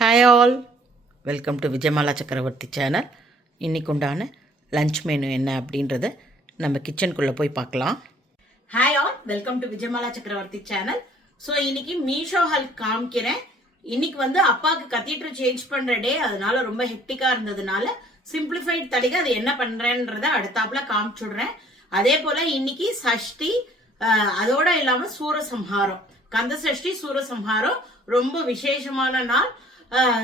Hi all, welcome to Vijayamala சக்கரவர்த்தி channel. இன்றைக்கு உண்டான லஞ்ச் மெனு என்ன அப்படின்றத நம்ம கிச்சனுக்குள்ளே போய் பார்க்கலாம். Hi all, welcome to Vijayamala சக்கரவர்த்தி சேனல். ஸோ இன்னைக்கு மீஷோ ஹல்க் காமிக்கிறேன். இன்னைக்கு வந்து அப்பாவுக்கு கத்தீட்ரு சேஞ்ச் பண்ணுற டே, அதனால ரொம்ப ஹெக்டிக்காக இருந்ததுனால சிம்பிளிஃபைட் தடிக அது என்ன பண்ணுறேன்றத அடுத்தாப்புல காமிச்சுடுறேன். அதே போல் இன்னைக்கு சஷ்டி, அதோட இல்லாமல் சூரசம்ஹாரம், கந்த சஷ்டி சூரசம்ஹாரம் ரொம்ப விசேஷமான நாள்.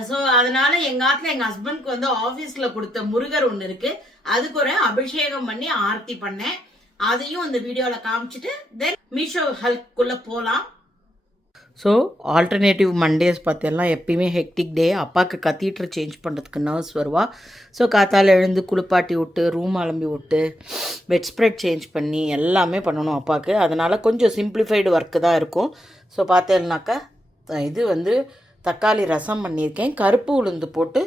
ஸோ அதனால எங்க ஆத்துல எங்க ஹஸ்பண்ட்க்கு வந்து ஆபீஸ்ல கொடுத்த முருகர் ஒன்று இருக்கு, அதுக்கு ஒரு அபிஷேகம் பண்ணி ஆர்த்தி பண்ணேன். அதையும் இந்த வீடியோல காமிச்சிட்டு தென் மீஷோ ஹல்க்குள்ள போலாம். ஸோ ஆல்டர்னேட்டிவ் மண்டேஸ் பார்த்தெல்லாம் எப்பயுமே ஹெக்டிக் டே. அப்பாவுக்கு கத்தீட்ரு சேஞ்ச் பண்ணுறதுக்கு நர்ஸ் வருவா. ஸோ காத்தால் எழுந்து குளிப்பாட்டி விட்டு ரூம் அலம்பி விட்டு பெட் ஸ்ப்ரெட் சேஞ்ச் பண்ணி எல்லாமே பண்ணணும் அப்பாவுக்கு. அதனால் கொஞ்சம் சிம்பிளிஃபைடு ஒர்க்கு தான் இருக்கும். ஸோ பார்த்தேன்னாக்கா இது வந்து தக்காளி ரசம் பண்ணியிருக்கேன். கருப்பு உளுந்து போட்டு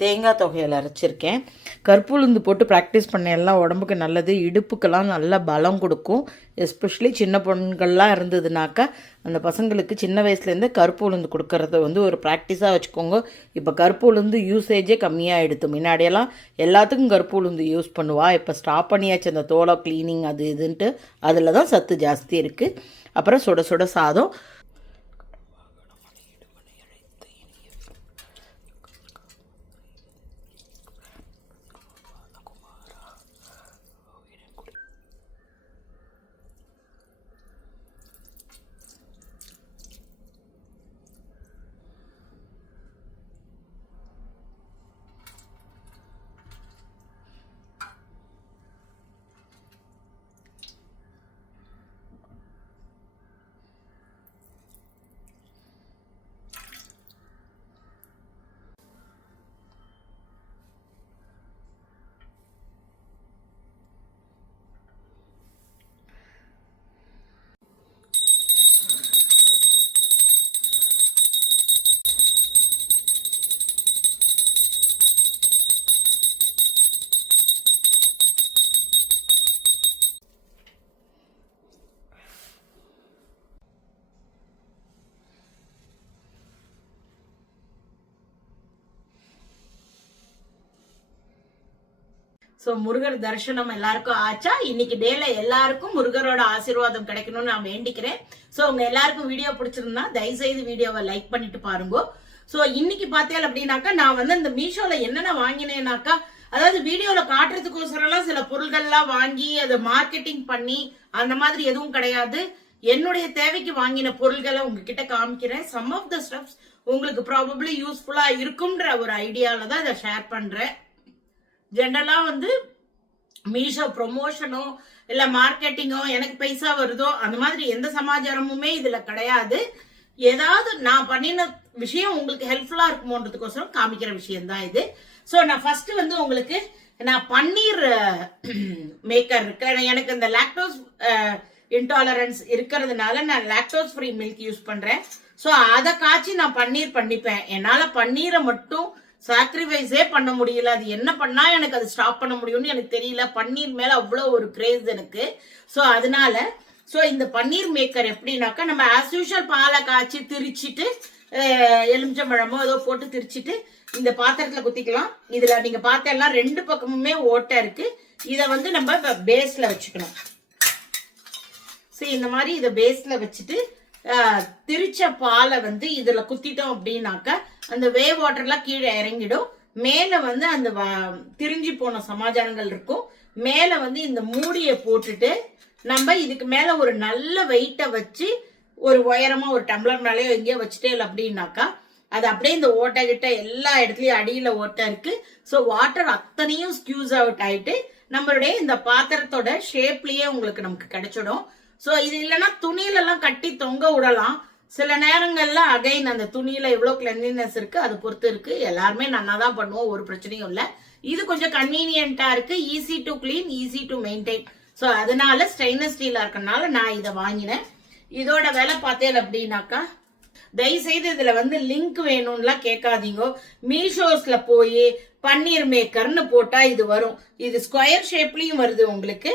தேங்காய் தொகையில் அரைச்சிருக்கேன். கருப்பு உளுந்து போட்டு ப்ராக்டிஸ் பண்ண எல்லாம் உடம்புக்கு நல்லது, இடுப்புக்கெல்லாம் நல்ல பலம் கொடுக்கும். எஸ்பெஷலி சின்ன பொண்ணுங்கள்லாம் இருந்ததுனாக்கா அந்த பசங்களுக்கு சின்ன வயசுலேருந்து கருப்பு உளுந்து கொடுக்கறத வந்து ஒரு ப்ராக்டிஸாக வச்சுக்கோங்க. இப்போ கருப்பு உளுந்து யூசேஜே கம்மியாக எடுத்து, முன்னாடியெல்லாம் எல்லாத்துக்கும் கருப்பு உளுந்து யூஸ் பண்ணுவா. இப்போ ஸ்டாப் பண்ணியாச்சு அந்த தோலை க்ளீனிங் அது இதுன்ட்டு. அதில் தான் சத்து ஜாஸ்தி இருக்குது. அப்புறம் சுட சுட சாதம், ஸோ முருகர் தரிசனம் எல்லாருக்கும் ஆச்சா? இன்னைக்கு டேல எல்லாருக்கும் முருகரோட ஆசீர்வாதம் கிடைக்கணும்னு நான் வேண்டிக்கிறேன். ஸோ உங்க எல்லாருக்கும் வீடியோ பிடிச்சிருந்தா தயவுசெய்து வீடியோவை லைக் பண்ணிட்டு பாருங்க. ஸோ இன்னைக்கு பார்த்தேன் அப்படின்னாக்கா நான் வந்து இந்த மீஷோல என்னென்ன வாங்கினேனாக்கா, அதாவது வீடியோல காட்டுறதுக்கோசரம் சில பொருள்கள்லாம் வாங்கி அதை மார்க்கெட்டிங் பண்ணி அந்த மாதிரி எதுவும் கிடையாது. என்னுடைய தேவைக்கு வாங்கின பொருள்களை உங்ககிட்ட காமிக்கிறேன். சம் ஆஃப் த ஸ்டெப்ஸ் உங்களுக்கு ப்ராபப்ளி யூஸ்ஃபுல்லா இருக்கும்ன்ற ஒரு ஐடியால தான் இதை ஷேர் பண்றேன். ஜென்ரலா வந்து மீஷோ ப்ரொமோஷனோ இல்ல மார்க்கெட்டிங்கோ எனக்கு பைசா வருதோ அந்த மாதிரி எந்த சமாச்சாரமுமே இதுல கிடையாது. ஏதாவது நான் பண்ணின விஷயம் உங்களுக்கு ஹெல்ப்ஃபுல்லா இருக்குமோன்றதுக்கோசரம் காமிக்கிற விஷயம் தான் இது. ஸோ நான் ஃபர்ஸ்ட் வந்து உங்களுக்கு நான் பன்னீர் மேக்கர் இருக்கு. எனக்கு இந்த லாக்டோஸ் இன்டாலரன்ஸ் இருக்கிறதுனால நான் லாக்டோஸ் ஃப்ரீ மில்க் யூஸ் பண்றேன். ஸோ அதை காய்ச்சி நான் பன்னீர் பண்ணிப்பேன். என்னால பன்னீரை மட்டும் சாக்ரிஃபைஸே பண்ண முடியல. அது என்ன பண்ணா எனக்கு அது ஸ்டாப் பண்ண முடியும்னு எனக்கு தெரியல. பன்னீர் மேல அவ்வளோ ஒரு கிரேஸ் எனக்கு. ஸோ அதனால இந்த பன்னீர் மேக்கர் எப்படின்னாக்கா, நம்ம ஆஸ் யூஷுவல் பாலை காய்ச்சி திரிச்சிட்டு எலுமிச்சம்பழமோ ஏதோ போட்டு திரிச்சிட்டு இந்த பாத்திரத்துல குத்திக்கலாம். இதுல நீங்க பார்த்தா ரெண்டு பக்கமுமே ஓட்டை இருக்கு. இதை வந்து நம்ம பேஸ்ல வச்சுக்கணும். இந்த மாதிரி இதை பேஸ்ல வச்சுட்டு திரிச்ச பாலை வந்து இதுல குத்திட்டோம் அப்படின்னாக்கா அந்த வே வாட்டர்லாம் கீழே இறங்கிடும். மேல வந்து அந்த திரிஞ்சு போன சமாச்சாரங்கள் இருக்கும். மேல வந்து இந்த மூடியை போட்டுட்டு நம்ம இதுக்கு மேல ஒரு நல்ல வெயிட்டை வச்சு ஒரு உயரமா ஒரு டம்ளர் மேலேயோ எங்கேயோ வச்சுட்டே அப்படின்னாக்கா அது அப்படியே இந்த ஓட்டை கிட்ட எல்லா இடத்துலயும் அடியில ஓட்டை இருக்கு. ஸோ வாட்டர் அத்தனையும் ஸ்கியூஸ் அவுட் ஆயிட்டு நம்மளுடைய இந்த பாத்திரத்தோட ஷேப்லயே உங்களுக்கு நமக்கு கிடைச்சிடும். ஸோ இது இல்லைன்னா துணியில எல்லாம் கட்டி தொங்க விடலாம். சில நேரங்கள்ல அகைன் அந்த துணியில எவ்வளவு கிளென்லினஸ் இருக்கு அதை பொறுத்து இருக்கு. எல்லாருமே நல்லா தான் பண்ணுவோம், ஒரு பிரச்சனையும் இல்லை. இது கொஞ்சம் கன்வீனியன்டா இருக்கு, easy to clean, easy to maintain. So அதனால ஸ்டெயின்லெஸ் ஸ்டீலா இருக்கனால நான் இதை வாங்கினேன். இதோட விலை பார்த்தேன் அப்படின்னாக்கா, தயவுசெய்து இதுல வந்து லிங்க் வேணும்லாம் கேட்காதீங்க. மீஷோஸ்ல போய் பன்னீர் மேக்கர்னு போட்டா இது வரும். இது ஸ்கொயர் ஷேப்லயும் வருது, உங்களுக்கு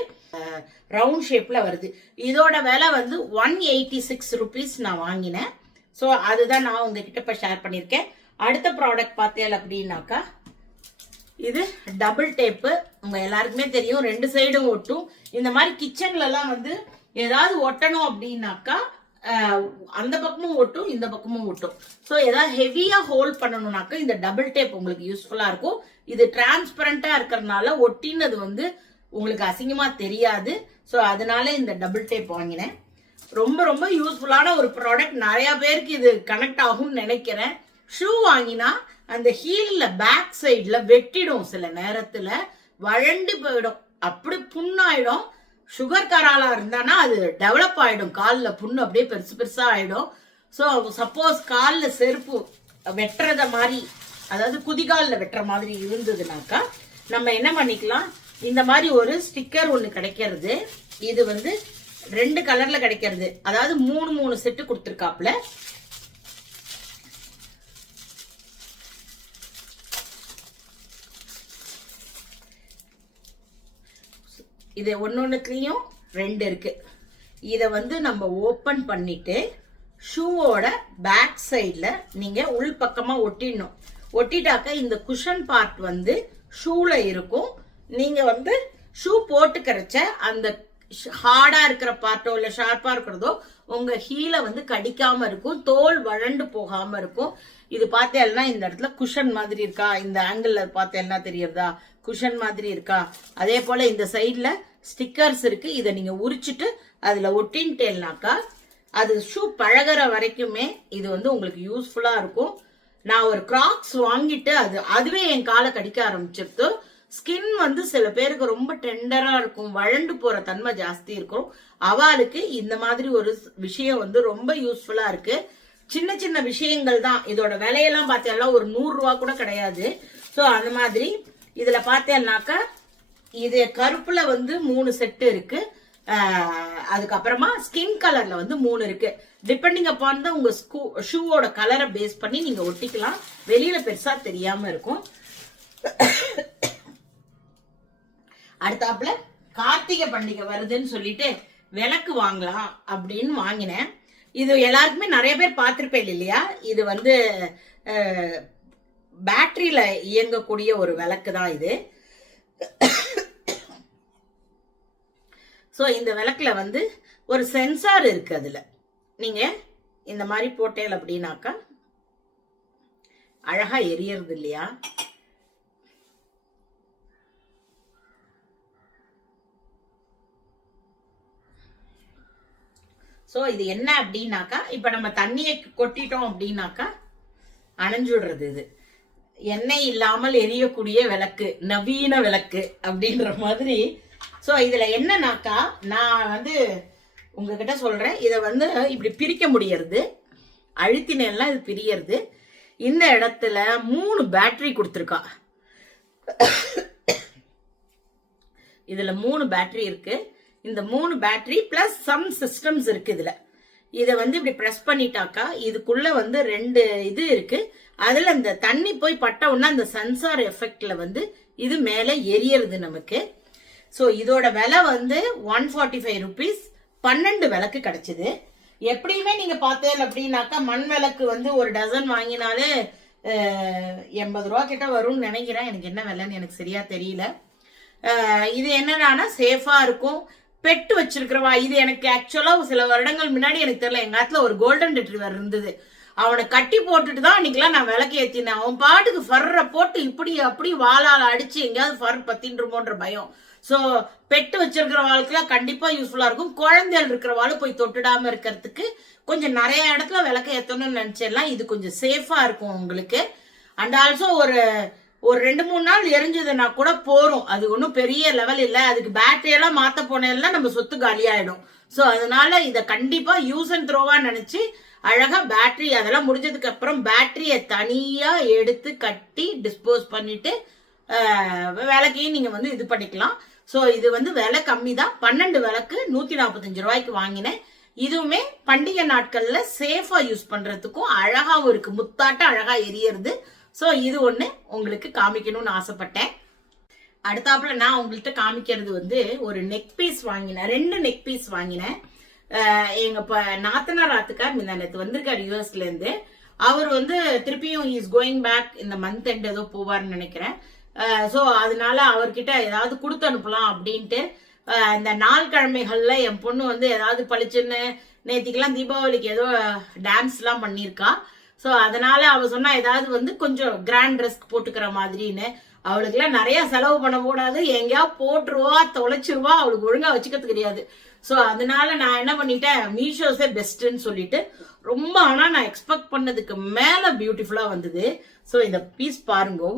ரவுண்ட் ஷேப்ல வருது. இதோட விலை வந்து 186 rupees நான் வாங்கினேன். ஸோ அதுதான் நான் உங்ககிட்ட இப்போ ஷேர் பண்ணியிருக்கேன். அடுத்த ப்ராடக்ட் பார்த்தேன் அப்படின்னாக்கா இது டபுள் டேப்பு. உங்க எல்லாருக்குமே தெரியும், 2 சைடும் ஒட்டும். இந்த மாதிரி கிச்சன்ல எல்லாம் வந்து ஏதாவது ஒட்டணும் அப்படின்னாக்கா அந்த பக்கமும் ஒட்டும், இந்த பக்கமும் ஒட்டும். ஸோ ஏதாவது ஹெவியா ஹோல்ட் பண்ணணும்னாக்கா இந்த டபுள் டேப் உங்களுக்கு யூஸ்ஃபுல்லா இருக்கும். இது டிரான்ஸ்பரண்டா இருக்கிறதுனால ஒட்டினது வந்து உங்களுக்கு அசிங்கமா தெரியாது. ஸோ அதனால இந்த டபுள் டேப் வாங்கினேன். ரொம்ப ரொம்ப யூஸ்ஃபுல்லான ஒரு ப்ராடக்ட். நிறைய பேருக்கு இது கனெக்ட் ஆகும்னு நினைக்கிறேன். ஷூ வாங்கினா அந்த ஹீல்ல பேக் சைட்ல வெட்டிடும், சில நேரத்துல வழண்டு போயிடும், அப்படி புண்ணாயிடும். சுகர் காராலா இருந்தானா அது டெவலப் ஆயிடும், காலில் புண்ணு அப்படியே பெருசு பெருசா ஆயிடும். ஸோ சப்போஸ் காலில் செருப்பு வெட்டுறத மாதிரி, அதாவது குதிகாலில் வெட்டுற மாதிரி இருந்ததுனாக்கா நம்ம என்ன பண்ணிக்கலாம், இந்த மாதிரி ஒரு ஸ்டிக்கர் ஒன்று கிடைக்கிறது. இது வந்து 2 கலர்ல கிடைக்கிறது, அதாவது 3 செட்டு கொடுத்துருக்காப்ல. இது ஒன்னொன்னுலயும் 2 இருக்கு. இத வந்து நம்ம ஓபன் பண்ணிட்டு ஷூவோட பேக் சைட்ல நீங்க உள் பக்கமா ஒட்டிடணும். ஒட்டிட்டாக்க இந்த குஷன் பார்ட் வந்து ஷூல இருக்கும். நீங்க வந்து ஷூ போட்டுக்கிறச்ச அந்த ஹார்டா இருக்கிற பார்ட்டோ இல்ல ஷார்ப்பா இருக்கிறதோ உங்க ஹீல வந்து கடிக்காம இருக்கும், தோல் வழண்டு போகாம இருக்கும். இது பார்த்தேன்னா இந்த இடத்துல குஷன் மாதிரி இருக்கா, இந்த ஆங்கிள் பார்த்தேன்னா தெரியறதா, குஷன் மாதிரி இருக்கா. அதே போல இந்த சைட்ல ஸ்டிக்கர்ஸ் இருக்கு. இதை நீங்க உரிச்சிட்டு அதுல ஒட்டின்ட்டேன்னாக்கா அது ஷூ பழகிற வரைக்குமே இது வந்து உங்களுக்கு யூஸ்ஃபுல்லா இருக்கும். நான் ஒரு கிராக்ஸ் வாங்கிட்டு அதுவே என் காலை கடிக்க ஆரம்பிச்சிருது. ஸ்கின் வந்து சில பேருக்கு ரொம்ப டெண்டரா இருக்கும், வழண்டு போற தன்மை ஜாஸ்தி இருக்கும். அவளுக்கு இந்த மாதிரி ஒரு விஷயம் வந்து ரொம்ப யூஸ்ஃபுல்லா இருக்கு. சின்ன சின்ன விஷயங்கள் தான். இதோட விலையெல்லாம் பார்த்தேன்னா ஒரு 100 ரூபா கூட கிடையாது. ஸோ அந்த மாதிரி இதுல பார்த்தேன்னாக்கா இது கருப்புல வந்து 3 செட்டு இருக்கு. அதுக்கப்புறமா ஸ்கின் கலர்ல வந்து 3 இருக்கு. டிபெண்டிங் அப்பான் தான் உங்க ஷூவோட கலரை பேஸ் பண்ணி நீங்க ஒட்டிக்கலாம். வெளியில பெருசா தெரியாம இருக்கும். அடுத்தாப்புல கார்த்திகை பண்டிகை வருதுன்னு சொல்லிட்டு விளக்கு வாங்கலாம் அப்படின்னு வாங்கினேன். இது எல்லாருக்குமே நிறைய பேர் பார்த்திருப்பேன் இல்லையா. இது வந்து பேட்டரியில இயங்கக்கூடிய ஒரு விளக்கு தான் இது. ஸோ இந்த விளக்குல வந்து ஒரு சென்சார் இருக்கு. அதுல நீங்க இந்த மாதிரி போட்டேல் அப்படின்னாக்கா அழகா எரியறது இல்லையா. ஸோ இது என்ன அப்படின்னாக்கா, இப்ப நம்ம தண்ணியை கொட்டிட்டோம் அப்படின்னாக்கா அணைஞ்சுடுறது. இது எண்ணெய் இல்லாமல் எரியக்கூடிய விளக்கு, நவீன விளக்கு அப்படின்ற மாதிரி. ஸோ இதுல என்னன்னாக்கா, நான் வந்து உங்ககிட்ட சொல்றேன், இதை வந்து இப்படி பிரிக்க முடியறது, அழுத்தினெல்லாம் இது பிரியறது. இந்த இடத்துல 3 பேட்டரி கொடுத்துருக்கா. இதுல 3 பேட்டரி இருக்கு. இந்த 3 பேட்டரி பிளஸ் சம் சிஸ்டம்ஸ் இருக்கு இதுல. இதை வந்து இப்படி பிரஸ் பண்ணிட்டாக்கா இதுக்குள்ள வந்து 2 இது இருக்கு. அதுல இந்த தண்ணி போய் பட்ட உடனே அந்த சென்சார் எஃபெக்ட்ல வந்து இது மேல எரியறது நமக்கு. ஸோ இதோட விலை வந்து 145 ருபீஸ். 12 விளக்கு கிடைச்சது. எப்படியுமே நீங்க பார்த்தேன் அப்படின்னாக்கா மண் விளக்கு வந்து ஒரு டசன் வாங்கினாலே 80 ரூபா கிட்ட வரும்னு நினைக்கிறேன். எனக்கு என்ன விலைன்னு எனக்கு சரியா தெரியல. இது என்னன்னா சேஃபா இருக்கும். பெட்டு வச்சிருக்கிறவா, இது எனக்கு ஆக்சுவலா சில வருடங்கள் முன்னாடி எனக்கு தெரியல, எங்க இடத்துல ஒரு கோல்டன் ரெட்ரீவர் இருந்தது. அவனை கட்டி போட்டுட்டு தான் அன்னைக்கெல்லாம் நான் விளக்கு ஏத்தினேன். அவன் பாட்டுக்கு ஃபர்ற போட்டு இப்படி அப்படி வாளால் அடிச்சு எங்கேயாவது ஃபர் பத்தின்றமோன்ற பயம். ஸோ பெட்டு வச்சிருக்கிறவாளுக்குலாம் கண்டிப்பா யூஸ்ஃபுல்லா இருக்கும். குழந்தைகள் இருக்கிறவாளும் போய் தொட்டுடாம இருக்கிறதுக்கு கொஞ்சம் நிறைய இடத்துல விளக்கு ஏத்தணும்னு நினைச்சேன்லாம். இது கொஞ்சம் சேஃபா இருக்கும் உங்களுக்கு. அண்ட் ஆல்சோ ஒரு 2-3 நாள் எரிஞ்சதுன்னா கூட போறோம். அது ஒன்றும் பெரிய லெவல் இல்லை. அதுக்கு பேட்டரி எல்லாம் மாத்த போனேன்னா நம்ம சொத்து காலி ஆயிடும். ஸோ அதனால இதை கண்டிப்பா யூஸ் அண்ட் த்ரோவா நினைச்சு அழகா பேட்டரி அதெல்லாம் முடிஞ்சதுக்கு அப்புறம் பேட்டரியை தனியா எடுத்து கட்டி டிஸ்போஸ் பண்ணிட்டு விளக்கையும் நீங்க வந்து இது பண்ணிக்கலாம். ஸோ இது வந்து விலை கம்மி தான். 12 விளக்கு 145 ரூபாய்க்கு வாங்கினேன். இதுவுமே பண்டிகை நாட்கள்ல சேஃபா யூஸ் பண்றதுக்கும் அழகாவும் இருக்கு. முத்தாட்ட அழகா எரியறது. ஸோ இது ஒண்ணு உங்களுக்கு காமிக்கணும்னு ஆசைப்பட்டேன். அடுத்தாப்புல நான் உங்கள்கிட்ட காமிக்கிறது வந்து ஒரு நெக் பீஸ் வாங்கினேன். 2 நெக் பீஸ் வாங்கினேன். எங்க நாத்தனார் ஆத்துக்கார் நேற்று வந்திருக்காரு யூஎஸ்ல இருந்து. அவர் வந்து திருப்பியும் இஸ் கோயிங் பேக் இந்த மந்த் எண்ட் ஏதோ போவார்னு நினைக்கிறேன். ஸோ அதனால அவர்கிட்ட ஏதாவது கொடுத்து அனுப்பலாம் அப்படின்ட்டு இந்த நாள் கிழமைகள்ல என் பொண்ணு வந்து ஏதாவது பளிச்சுன்னு நேத்திக்கெல்லாம் தீபாவளிக்கு ஏதோ டான்ஸ் எல்லாம் பண்ணியிருக்கா. ஸோ அதனால அவ சொன்னா ஏதாவது வந்து கொஞ்சம் கிராண்ட் ட்ரெஸ் போட்டுக்கிற மாதிரின்னு. அவளுக்கு எல்லாம் நிறைய செலவு பண்ண கூடாது, எங்கேயா போட்டுருவா தொலைச்சிருவா, அவளுக்கு ஒழுங்கா வச்சுக்கிறது கிடையாது. ஸோ அதனால நான் என்ன பண்ணிட்டேன், மீஷோஸே பெஸ்ட்ன்னு சொல்லிட்டு ரொம்ப, ஆனா நான் எக்ஸ்பெக்ட் பண்ணதுக்கு மேல பியூட்டிஃபுல்லா வந்தது. ஸோ இந்த பீஸ் பாருங்க,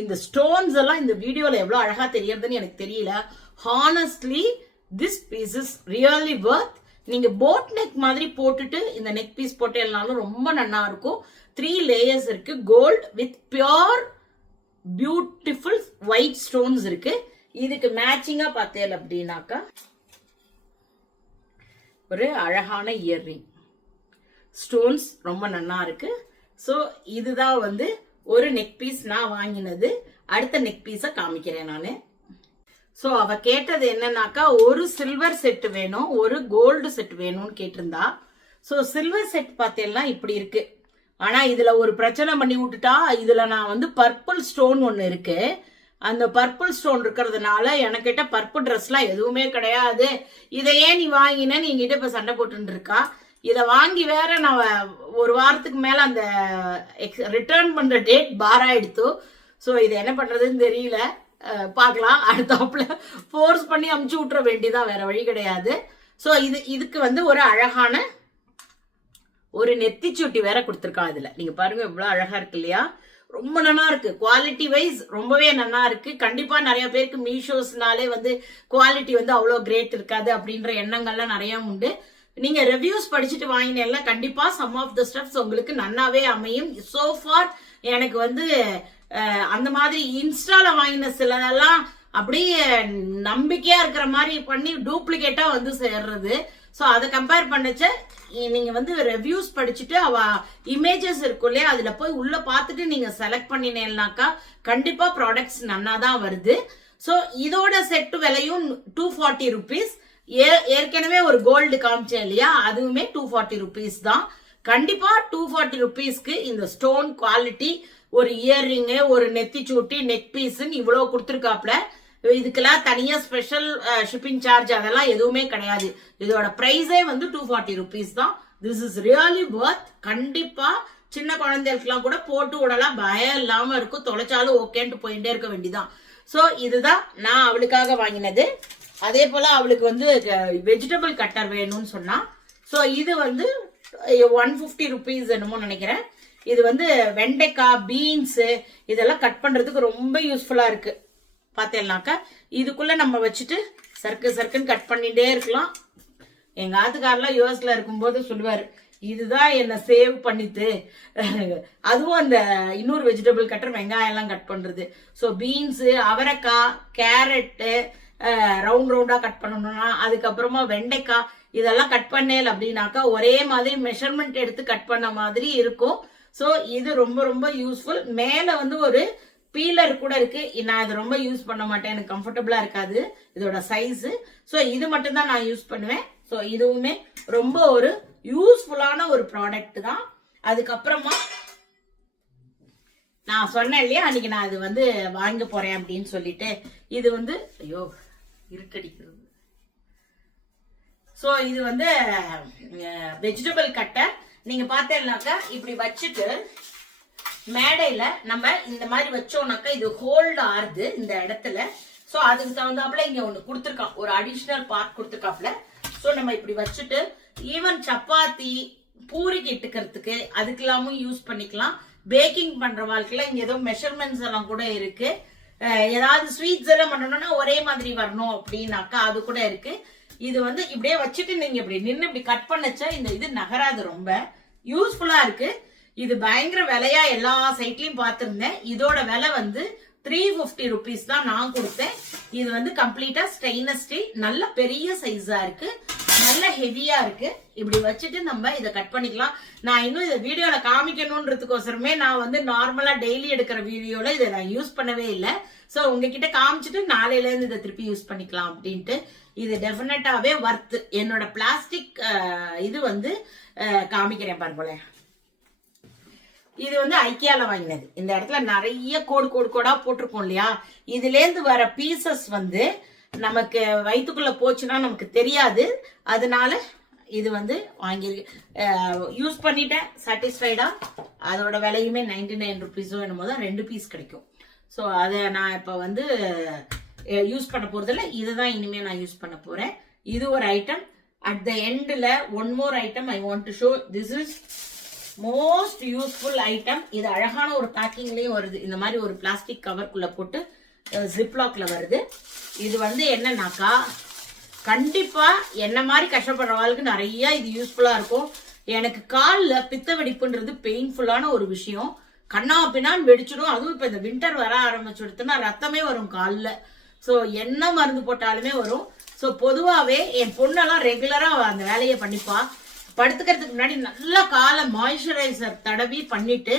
இந்த ஸ்டோன்ஸ் எல்லாம் இந்த வீடியோல எவ்வளவு அழகா தெரியறதுன்னு எனக்கு தெரியல. Honestly this piece is really worth. நீங்க போட் நெக் மாதிரி போட்டுட்டு இந்த நெக் பீஸ் போட்டேன்னாலும் ரொம்ப நல்லா இருக்கும். 3 லேயர்ஸ் இருக்கு, gold with pure beautiful white stones இருக்கு. இதுக்கு மேட்சிங்கா பார்த்தேன் அப்படின்னாக்கா ஒரு அழகான இயர்ரிங், ஸ்டோன்ஸ் ரொம்ப நல்லா இருக்கு. ஸோ இதுதான் வந்து ஒரு நெக் பீஸ் நான் வாங்கினது. அடுத்த நெக் பீஸை காமிக்கிறேன் நான். ஸோ அவ கேட்டது என்னன்னாக்கா ஒரு சில்வர் செட் வேணும், ஒரு கோல்டு செட் வேணும்னு கேட்டிருந்தா. ஸோ சில்வர் செட் பார்த்தேன்னா இப்படி இருக்கு. ஆனா இதுல ஒரு பிரச்சனை பண்ணி விட்டுட்டா, இதுல நான் வந்து பர்பிள் ஸ்டோன் ஒன்னு இருக்கு. அந்த பர்பிள் ஸ்டோன் இருக்கிறதுனால எனக்கிட்ட பர்பிள் ட்ரெஸ்லாம் எதுவுமே கிடையாது. இதையே நீ வாங்கினேன்னு என்கிட்ட இப்ப சண்டை போட்டு இருக்கா. இதை வாங்கி வேற நான் ஒரு வாரத்துக்கு மேல அந்த ரிட்டர்ன் பண்ற டேட் பாராயிடுத்து. ஸோ இது என்ன பண்றதுன்னு தெரியல, பார்க்கலாம். அடுத்தாப்புல ஃபோர்ஸ் பண்ணி அமுச்சு விட்டுற வேண்டியதான், வேற வழி கிடையாது. ஸோ இதுக்கு வந்து ஒரு அழகான ஒரு நெத்திச்சுட்டி வேற கொடுத்துருக்கா. இதுல நீங்க பாருங்க இவ்வளவு அழகா இருக்கு இல்லையா, ரொம்ப நல்லா இருக்கு. குவாலிட்டி வைஸ் ரொம்பவே நல்லா இருக்கு. கண்டிப்பா நிறைய பேருக்கு மீஷோஸ்னாலே வந்து குவாலிட்டி வந்து அவ்வளோ கிரேட் இருக்காது அப்படின்ற எண்ணங்கள்லாம் நிறைய உண்டு. நீங்க ரிவ்யூஸ் படிச்சுட்டு வாங்கினேன்ல, கண்டிப்பா சம் ஆஃப் த ஸ்டெப்ஸ் உங்களுக்கு நல்லாவே அமையும். சோ ஃபார் எனக்கு வந்து அந்த மாதிரி இன்ஸ்டால வாங்கின சிலதெல்லாம் அப்படியே நம்பிக்கையா இருக்கிற மாதிரி பண்ணி டூப்ளிகேட்டா வந்து சேர்றது. ஸோ அதை கம்பேர் பண்ணச்ச நீங்க வந்து ரிவ்யூஸ் படிச்சுட்டு அவ இமேஜஸ் இருக்கும் இல்லையா, அதுல போய் உள்ள பார்த்துட்டு நீங்க செலக்ட் பண்ணினேன்னாக்கா கண்டிப்பா ப்ராடக்ட்ஸ் நல்லா தான் வருது. ஸோ இதோட செட் விலையும் 240 rupees. ஏற்கனவே ஒரு கோல்டு காமிச்சேன் இல்லையா, அதுவுமே 240 rupees தான். கண்டிப்பா 240 rupeesக்கு இந்த ஸ்டோன் குவாலிட்டி, ஒரு இயர்ரிங்கு, ஒரு நெத்திச்சூட்டி, நெக் பீஸ்ன்னு இவ்வளவு கொடுத்துருக்காப்ல. இதுக்கெல்லாம் தனியா ஸ்பெஷல் ஷிப்பிங் சார்ஜ் அதெல்லாம் எதுவுமே கிடையாது. இதோட பிரைஸே வந்து 240 rupees தான். திஸ் இஸ் ரியலி வர்த். கண்டிப்பா சின்ன குழந்தைகளுக்குலாம் கூட போட்டு விடலாம், பயம் இல்லாம இருக்கும். தொலைச்சாலும் ஓகேன்ட்டு போயிட்டே இருக்க வேண்டியதான். ஸோ இதுதான் நான் அவளுக்காக வாங்கினது. அதே போல அவளுக்கு வந்து வெஜிடபிள் கட்டர் வேணும்னு சொன்னா. ஸோ இது வந்து 150 rupees என்னமோ நினைக்கிறேன். இது வந்து வெண்டைக்காய், பீன்ஸ் இதெல்லாம் கட் பண்றதுக்கு ரொம்ப யூஸ்ஃபுல்லா இருக்கு. பார்த்தேன்னாக்கா இதுக்குள்ள நம்ம வச்சுட்டு சர்க்குன்னு கட் பண்ணிட்டே இருக்கலாம். எங்க ஆத்துக்காரெல்லாம் யூஎஸ்ல இருக்கும்போது சொல்லுவாரு, இதுதான் என்ன சேவ் பண்ணிட்டு. அதுவும் அந்த இன்னொரு வெஜிடபிள் கட்டர், வெங்காயம் எல்லாம் கட் பண்றது. ஸோ பீன்ஸ், அவரைக்காய், கேரட்டு ரவுண்ட் ரவுண்டா கட் பண்ணணும்னா, அதுக்கப்புறமா வெண்டைக்காய் இதெல்லாம் கட் பண்ணேல் அப்படின்னாக்கா ஒரே மாதிரி மெஷர்மெண்ட் எடுத்து கட் பண்ண மாதிரி இருக்கும். ஸோ இது ரொம்ப ரொம்ப யூஸ்ஃபுல். மேல வந்து ஒரு பீலர் கூட இருக்கு. நான் இது ரொம்ப யூஸ் பண்ண மாட்டேன், எனக்கு கம்ஃபர்டபுளா இருக்காது இதோட சைஸ். ஸோ இது மட்டும் தான் நான் யூஸ் பண்ணுவேன். ஸோ இதுவுமே ரொம்ப ஒரு யூஸ்ஃபுல்லான ஒரு ப்ராடக்ட் தான். அதுக்கப்புறமா நான் சொன்னேன் இல்லையா அன்னைக்கு நான் இது வந்து வாங்க போறேன் அப்படின்னு சொல்லிட்டு, இது வந்து ஐயோ இருட்டடிக்கிறது. ஸோ இது வந்து வெஜிடபிள் கட்டர். நீங்க பார்த்தேன்னாக்கா இப்படி வச்சுட்டு மேடையில நம்ம இந்த மாதிரி வச்சோம்னாக்கா இது ஹோல்ட் ஆறுது இந்த இடத்துல. ஸோ அதுக்கு தகுந்தாப்புல இங்க ஒண்ணு கொடுத்துருக்கான், ஒரு அடிஷனல் பார்ட் கொடுத்துருக்காப்ல. ஸோ நம்ம இப்படி வச்சுட்டு ஈவன் சப்பாத்தி, பூரிக்கு இட்டுக்கிறதுக்கு அதுக்கெல்லாமும் யூஸ் பண்ணிக்கலாம். பேக்கிங் பண்ற வாழ்க்கையில இங்க ஏதோ மெஷர்மெண்ட்ஸ் எல்லாம் கூட இருக்கு. ஏதாவது ஸ்வீட்ஸ் எல்லாம் பண்ணணும்னா ஒரே மாதிரி வரணும் அப்படின்னாக்கா அது கூட இருக்கு. இது வந்து இப்படியே வச்சுட்டு நீங்க இப்படி நின்று இப்படி கட் பண்ணச்சா இந்த இது நகராது, ரொம்ப யூஸ்ஃபுல்லா இருக்கு. இது பயங்கர விலையா எல்லா சைட்லயும் பார்த்திருந்தேன். இதோட விலை வந்து 350 rupees தான் நான் கொடுத்தேன். இது வந்து கம்ப்ளீட்டா ஸ்டெயின்லெஸ் ஸ்டீல், நல்ல பெரிய சைஸா இருக்கு, நல்ல ஹெவியா இருக்கு. இப்படி வச்சுட்டு நம்ம இதை கட் பண்ணிக்கலாம். நான் இன்னும் இதை வீடியோல காமிக்கணும்ன்றதுக்கோசரமே நான் வந்து நார்மலா டெய்லி எடுக்கிற வீடியோல இதை நான் யூஸ் பண்ணவே இல்லை. ஸோ உங்ககிட்ட காமிச்சிட்டு நாளையில இருந்து இதை திருப்பி யூஸ் பண்ணிக்கலாம் அப்படின்ட்டு. இது டெஃபினட்டாவே வர்த். என்னோட பிளாஸ்டிக் இது வந்து காமிக்கிறேன் பாருங்களேன். இது வந்து ஐக்கியால வாங்கினது. இந்த இடத்துல நிறைய கோடா போட்டிருக்கோம் இல்லையா, இதுலேருந்து வர பீசஸ் வந்து நமக்கு வயிற்றுக்குள்ள போச்சுன்னா நமக்கு தெரியாது. அதனால இது வந்து வாங்கியிருக்கு, யூஸ் பண்ணிட்டேன், சாட்டிஸ்ஃபைடா. அதோட விலையுமே 99 ருபீஸோ என்னமோ தான் 2 பீஸ் கிடைக்கும். ஸோ அதை நான் இப்போ வந்து யூஸ் பண்ண போறதில்ல, இதுதான் இனிமே நான் யூஸ் பண்ண போறேன். இது ஒரு ஐட்டம். அட் த எண்டில் one more item I want to show. This is most useful item. இது அழகான ஒரு பேக்கிங்லயும் வருது. இந்த மாதிரி ஒரு பிளாஸ்டிக் கவர்க்குள்ள போட்டு ஜிப்லாக்ல வருது. இது வந்து என்னன்னாக்கா, கண்டிப்பா என்ன மாதிரி கஷ்டப்படுறவங்களுக்கு நிறைய இது யூஸ்ஃபுல்லா இருக்கும். எனக்கு காலில் பித்த வெடிப்புன்றது பெயின்ஃபுல்லான ஒரு விஷயம். கண்ணா பின்னான்னு வெடிச்சிடும். அதுவும் இப்ப இந்த வின்டர் வர ஆரம்பிச்சுடுத்துன்னா ரத்தமே வரும் காலில். ஸோ என்ன மருந்து போட்டாலுமே வரும். ஸோ பொதுவாகவே என் பொண்ணெல்லாம் ரெகுலரா அந்த வேலையை பண்ணிப்பா. படுத்துக்கிறதுக்கு முன்னாடி நல்லா காலை மாய்ஸ்சரைசர் தடவி பண்ணிட்டு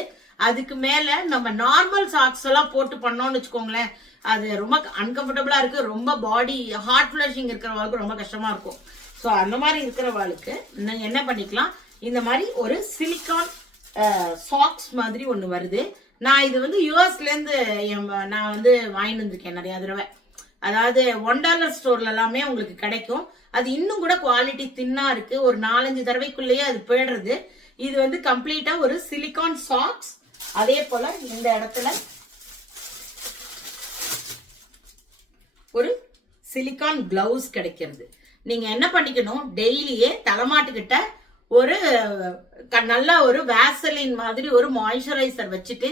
அதுக்கு மேல நம்ம நார்மல் சாக்ஸ் எல்லாம் போட்டு பண்ணோம்னு வச்சுக்கோங்களேன், அது ரொம்ப அன்கம்ஃபர்டபுளா இருக்கு. ரொம்ப பாடி ஹார்ட் ஃபிளஷிங் இருக்கிறவங்களுக்கு ரொம்ப கஷ்டமா இருக்கும். ஸோ அந்த மாதிரி இருக்கிறவங்களுக்கு நீங்க என்ன பண்ணிக்கலாம், இந்த மாதிரி ஒரு சிலிக்கான் சாக்ஸ் மாதிரி ஒன்று வருது. நான் இது வந்து யூஎஸ்ல இருந்து நான் வந்து வாங்கிட்டு வந்திருக்கேன் நிறைய தடவை. அதாவது $1 ஸ்டோர்ல எல்லாமே உங்களுக்கு கிடைக்கும். அது இன்னும் கூட குவாலிட்டி தின்னா இருக்கு. ஒரு 4-5 தடவைக்குள்ளேயே அது போயிடுறது. இது வந்து கம்ப்ளீட்டா ஒரு சிலிகான் சாக்ஸ். அதே போல இந்த இடத்துல ஒரு சிலிகான் கிளவுஸ் கிடைக்கிறது. நீங்க என்ன பண்ணிக்கணும், டெய்லியே தலைமாட்டுக்கிட்ட ஒரு நல்ல ஒரு வேசலின் மாதிரி ஒரு மாய்ஸ்சரைசர் வச்சுட்டு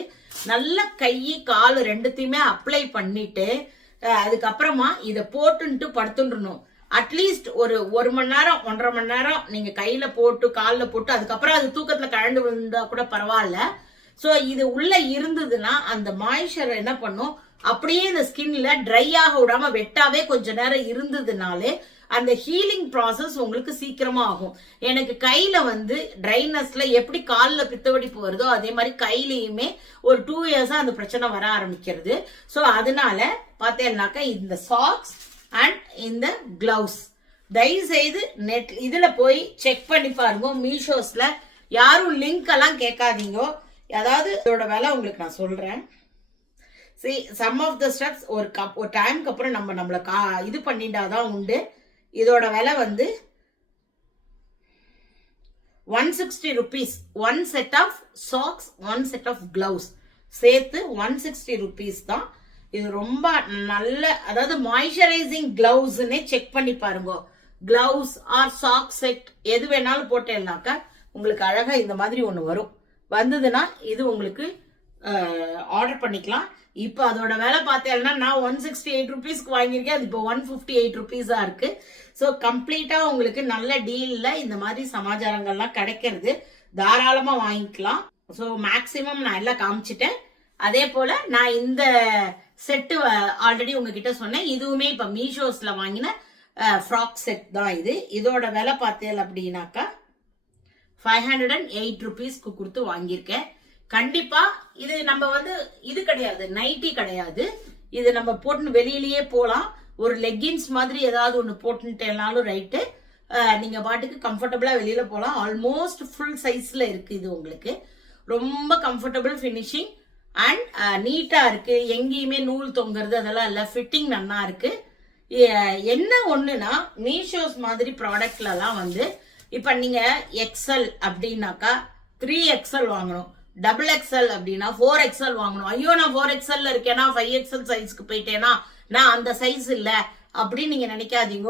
நல்ல கை கால் ரெண்டுத்தையுமே அப்ளை பண்ணிட்டு அதுக்கப்புறமா இதை போட்டுன்ட்டு படுத்துடணும். அட்லீஸ்ட் ஒரு மணி நேரம் 1.5 மணி நேரம் நீங்க கையில போட்டு காலில் போட்டு அதுக்கப்புறம் அது தூக்கத்துல கழண்டு விழுந்தா கூட பரவாயில்ல. ஸோ இது உள்ள இருந்ததுன்னா அந்த மாய்ஸ்சர் என்ன பண்ணும், அப்படியே இந்த ஸ்கின்ல ட்ரை ஆக விடாம வெட்டாவே கொஞ்ச நேரம் இருந்ததுனாலே அந்த ஹீலிங் ப்ராசஸ் உங்களுக்கு சீக்கிரமா ஆகும். எனக்கு கையில வந்து ட்ரைனஸ்ல எப்படி காலில் பித்த வெடிப்பு வருதோ அதே மாதிரி கையிலயுமே ஒரு 2 இயர்ஸா அந்த பிரச்சனை வர ஆரம்பிக்கிறது. ஸோ அதனால பார்த்தேன்னாக்கா இந்த சாக்ஸ் அண்ட் இந்த கிளவுஸ் தயவு செய்து நெட் இதுல போய் செக் பண்ணி பாருங்க. மீஷோஸ்ல யாரும் லிங்க் எல்லாம் கேட்காதீங்க. அதாவது இதோட விலை உங்களுக்கு நான் சொல்றேன். சம் ஆஃப் த ஸ்டெப்ஸ் ஒரு டைமுக்கு அப்புறம் நம்மள இது பண்ணிட்டாதான் உண்டு. இதோட விலை வந்து 160 rupees. 1 set of socks 1 set of gloves சேர்த்து 160 ருபீஸ் தான். இது ரொம்ப நல்ல, அதாவது மாய்ஸ்சரைசிங் கிளவுஸ்னே செக் பண்ணி பாருங்க. கிளவுஸ் ஆர் சாக் செட் எது வேணாலும் போட்டேன்னாக்கா உங்களுக்கு அழகா இந்த மாதிரி ஒன்று வரும். வந்ததுன்னா இது உங்களுக்கு ஆர்டர் பண்ணிக்கலாம். இப்போ அதோட விலை பார்த்தேன்னா நான் 168 ருபீஸ்க்கு வாங்கியிருக்கேன். அது இப்போ 158 ருபீஸா இருக்கு. ஸோ கம்ப்ளீட்டா உங்களுக்கு நல்ல டீல்ல இந்த மாதிரி சமாச்சாரங்கள்லாம் கிடைக்கிறது. தாராளமா வாங்கிக்கலாம். ஸோ மேக்சிமம் நான் எல்லாம் காமிச்சிட்டேன். அதே போல நான் இந்த செட்டு ஆல்ரெடி உங்ககிட்ட சொன்னேன். இதுவுமே இப்ப மீஷோஸ்ல வாங்கின ஃப்ராக் செட் தான் இது. இதோட விலை பார்த்தேன் அப்படின்னாக்கா 508 ருபீஸ்க்கு கொடுத்து வாங்கியிருக்கேன். கண்டிப்பா இது நம்ம வந்து இது கிடையாது, நைட்டி கிடையாது. இது நம்ம போட்டு வெளியிலேயே போலாம். ஒரு லெக்கின்ஸ் மாதிரி ஏதாவது ஒன்று போட்டுட்டேனாலும் ரைட்டு. நீங்க பாட்டுக்கு கம்ஃபர்டபுளா வெளியில போலாம். ஆல்மோஸ்ட் ஃபுல் சைஸ்ல இருக்கு. இது உங்களுக்கு ரொம்ப கம்ஃபர்டபுள் ஃபினிஷிங் அண்ட் நீட்டா இருக்கு. எங்கேயுமே நூல் தொங்குறது அதெல்லாம் இல்ல. ஃபிட்டிங் நல்லா இருக்கு. என்ன ஒண்ணுனா மீஷோஸ் மாதிரி ப்ராடக்ட்லாம் வந்து இப்ப நீங்க எக்ஸல் அப்படின்னாக்கா 3XL வாங்கணும், XXL அப்படின்னா 4XL வாங்கணும். ஐயோ நான் 4XL இருக்கேனா 5XL சைஸ்க்கு போயிட்டேனா நான் அந்த சைஸ் இல்ல அப்படின்னு நீங்க நினைக்காதீங்க.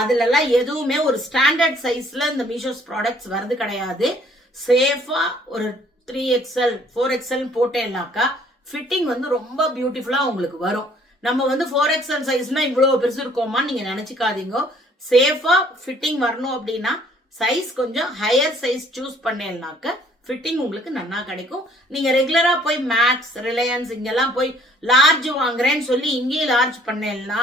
அதுல எல்லாம் எதுவுமே ஒரு ஸ்டாண்டர்ட் சைஸ்ல இந்த மீஷோஸ் ப்ராடக்ட்ஸ் வருது கிடையாது. சேஃபா ஒரு 3XL 4XL போட்டேன்னாக்கா ஃபிட்டிங் வந்து ரொம்ப பியூட்டிஃபுல்லா உங்களுக்கு வரும். நம்ம வந்து 4XL சைஸ்னா இவ்வளவு பெருசு இருக்கோமா நீங்க நினைச்சுக்காதீங்க. சேஃபா ஃபிட்டிங் வரணும் அப்படின்னா சைஸ் கொஞ்சம் ஹையர் சைஸ் சூஸ் பண்ணேன்னாக்க ஃபிட்டிங் உங்களுக்கு நல்லா கிடைக்கும். நீங்க ரெகுலரா போய் மேக்ஸ், ரிலையன்ஸ் இங்கெல்லாம் போய் லார்ஜ் வாங்குறேன்னு சொல்லி இங்கேயும் லார்ஜ் பண்ணேன்னா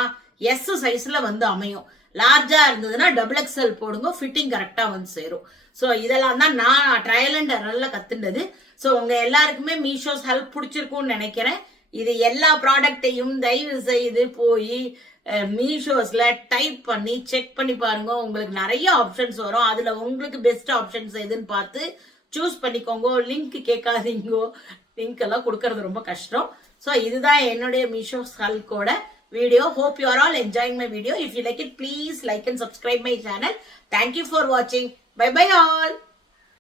எஸ் சைஸ்ல வந்து அமையும். லார்ஜா இருந்ததுன்னா XXL போடுங்க, ஃபிட்டிங் கரெக்டா வந்து சேரும். ஸோ இதெல்லாம் தான் நான் ட்ரையல் அண்ட் எரர்ல கத்துண்டது. ஸோ உங்க எல்லாருக்குமே மீஷோஸ் ஹெல்ப் பிடிச்சிருக்கும்னு நினைக்கிறேன். இது எல்லா ப்ராடக்டையும் தயவு செய்து போய் மீஷோஸ்ல டைப் பண்ணி செக் பண்ணி பாருங்க. உங்களுக்கு நிறைய ஆப்ஷன்ஸ் வரும். அதுல உங்களுக்கு பெஸ்ட் ஆப்ஷன்ஸ் எதுன்னு பார்த்து சூஸ் பண்ணிக்கோங்க. லிங்க் கேட்காதீங்கோ, லிங்க் எல்லாம் கொடுக்கறது ரொம்ப கஷ்டம். ஸோ இதுதான் என்னுடைய Meesho ஹல்கோட video. Hope you are all enjoying my video. If you like it, please like and subscribe my channel. Thank you for watching. Bye bye all.